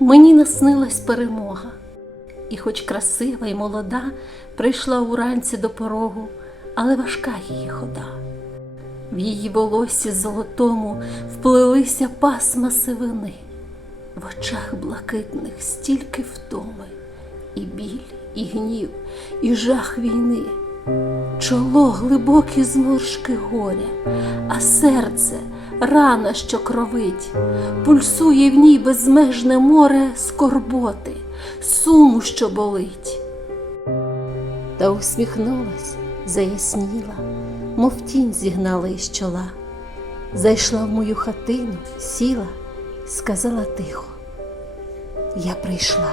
мені наснилась перемога, і, хоч красива й молода, прийшла уранці до порогу, але важка її хода. В її волосі золотому вплилися пасма сивини, в очах блакитних стільки втоми, і біль, і гнів, і жах війни, чоло глибокі зморшки горя, а серце рана, що кровить, пульсує в ній безмежне море скорботи, суму, що болить. Та усміхнулась, заясніла, мов тінь зігнала із чола. Зайшла в мою хатину, сіла, сказала тихо. Я прийшла.